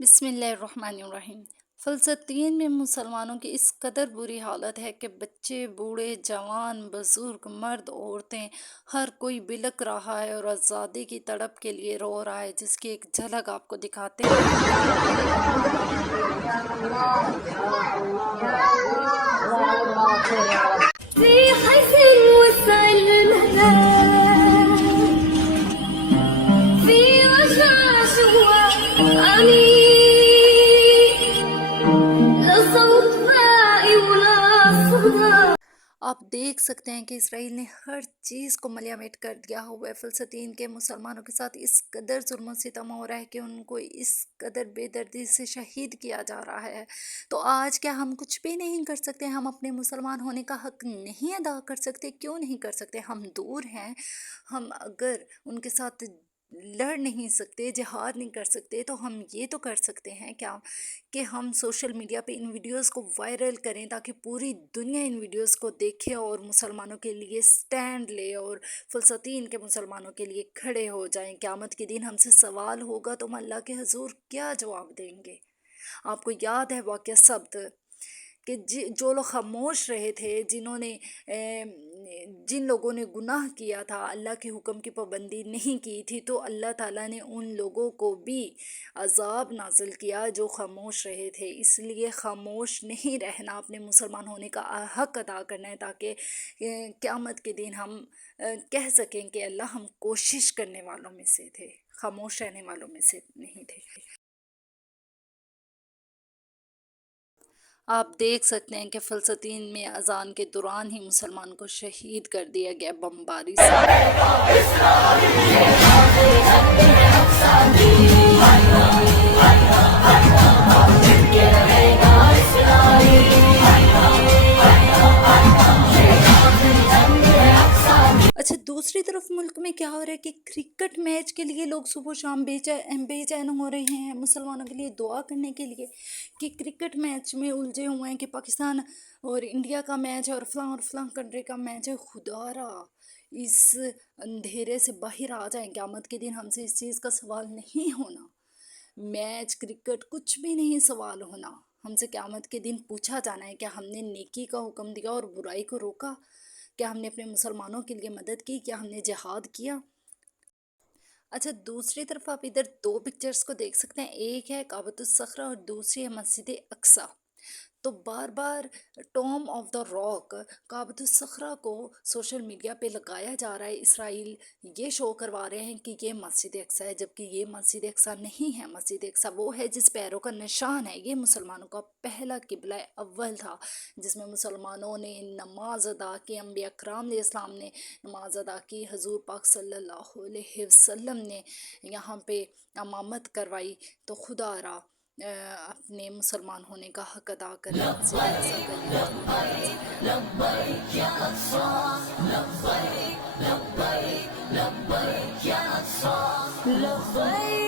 बिस्मिल्लाहिर्रहमानिर्रहीम। फ़लस्तीन में मुसलमानों की इस कदर बुरी हालत है कि बच्चे, बूढ़े, जवान, बुजुर्ग, मर्द, औरतें, हर कोई बिलख रहा है और आज़ादी की तड़प के लिए रो रहा है, जिसकी एक झलक आपको दिखाते हैं। आप देख सकते हैं कि इसराइल ने हर चीज़ को मलियामेट कर दिया हुआ है। फ़लस्तीन के मुसलमानों के साथ इस कदर जुल्म और सितम हो रहा है कि उनको इस कदर बेदर्दी से शहीद किया जा रहा है। तो आज क्या हम कुछ भी नहीं कर सकते? हम अपने मुसलमान होने का हक नहीं अदा कर सकते? क्यों नहीं कर सकते? हम दूर हैं, हम अगर उनके साथ लड़ नहीं सकते, जिहाद नहीं कर सकते, तो हम ये तो कर सकते हैं क्या कि हम सोशल मीडिया पे इन वीडियोस को वायरल करें ताकि पूरी दुनिया इन वीडियोस को देखे और मुसलमानों के लिए स्टैंड ले और फ़लस्तीन के मुसलमानों के लिए खड़े हो जाएं। क़यामत के दिन हमसे सवाल होगा तो हम अल्लाह के हुज़ूर क्या जवाब देंगे? आपको याद है वाक़या सब्त कि जो लोग खामोश रहे थे, जिन लोगों ने गुनाह किया था, अल्लाह के हुक्म की पाबंदी नहीं की थी, तो अल्लाह ताला ने उन लोगों को भी अज़ाब नाज़िल किया जो खामोश रहे थे। इसलिए खामोश नहीं रहना, अपने मुसलमान होने का हक अदा करना है ताकि क़यामत के दिन हम कह सकें कि अल्लाह हम कोशिश करने वालों में से थे, खामोश रहने वालों में से नहीं थे। आप देख सकते हैं कि फ़लस्तीन में अज़ान के दौरान ही मुसलमान को शहीद कर दिया गया बमबारी से। अच्छा, दूसरी तरफ मुल्क में क्या हो रहा है कि क्रिकेट मैच के लिए लोग सुबह शाम बेचैन हो रहे हैं मुसलमानों के लिए दुआ करने के लिए कि क्रिकेट मैच में उलझे हुए हैं कि पाकिस्तान और इंडिया का मैच है और फलां कंट्री का मैच है। खुदारा इस अंधेरे से बाहर आ जाएं, क़यामत के दिन हमसे इस चीज़ का सवाल नहीं होना। मैच क्रिकेट कुछ भी नहीं सवाल होना, हमसे क़यामत के दिन पूछा जाना है क्या हमने नेकी का हुक्म दिया और बुराई को रोका? क्या हमने अपने मुसलमानों के लिए मदद की? क्या हमने जिहाद किया? अच्छा, दूसरी तरफ आप इधर दो पिक्चर्स को देख सकते हैं, एक है काबतुस सखरा और दूसरी है मस्जिद अक्सा। तो बार बार Tom of the rock काबतुस Sakhra को सोशल मीडिया पे लगाया जा रहा है। इसराइल ये शो करवा रहे हैं कि ये मस्जिद अक्सा है, जबकि ये मस्जिद अक्सा नहीं है। मस्जिद अक्सा वो है जिस पैरों का निशान है। ये मुसलमानों का पहला किबला अव्वल था, जिसमें मुसलमानों ने नमाज अदा की, अम्बिया कराम इस्लाम ने नमाज अदा की, हजूर पाक सल्लल्लाहु अलैहि वसल्लम ने यहाँ पे अमामत करवाई। तो खुदारा अपने मुसलमान होने का हक अदा करना मस्जिद अक्सा का ये لبيك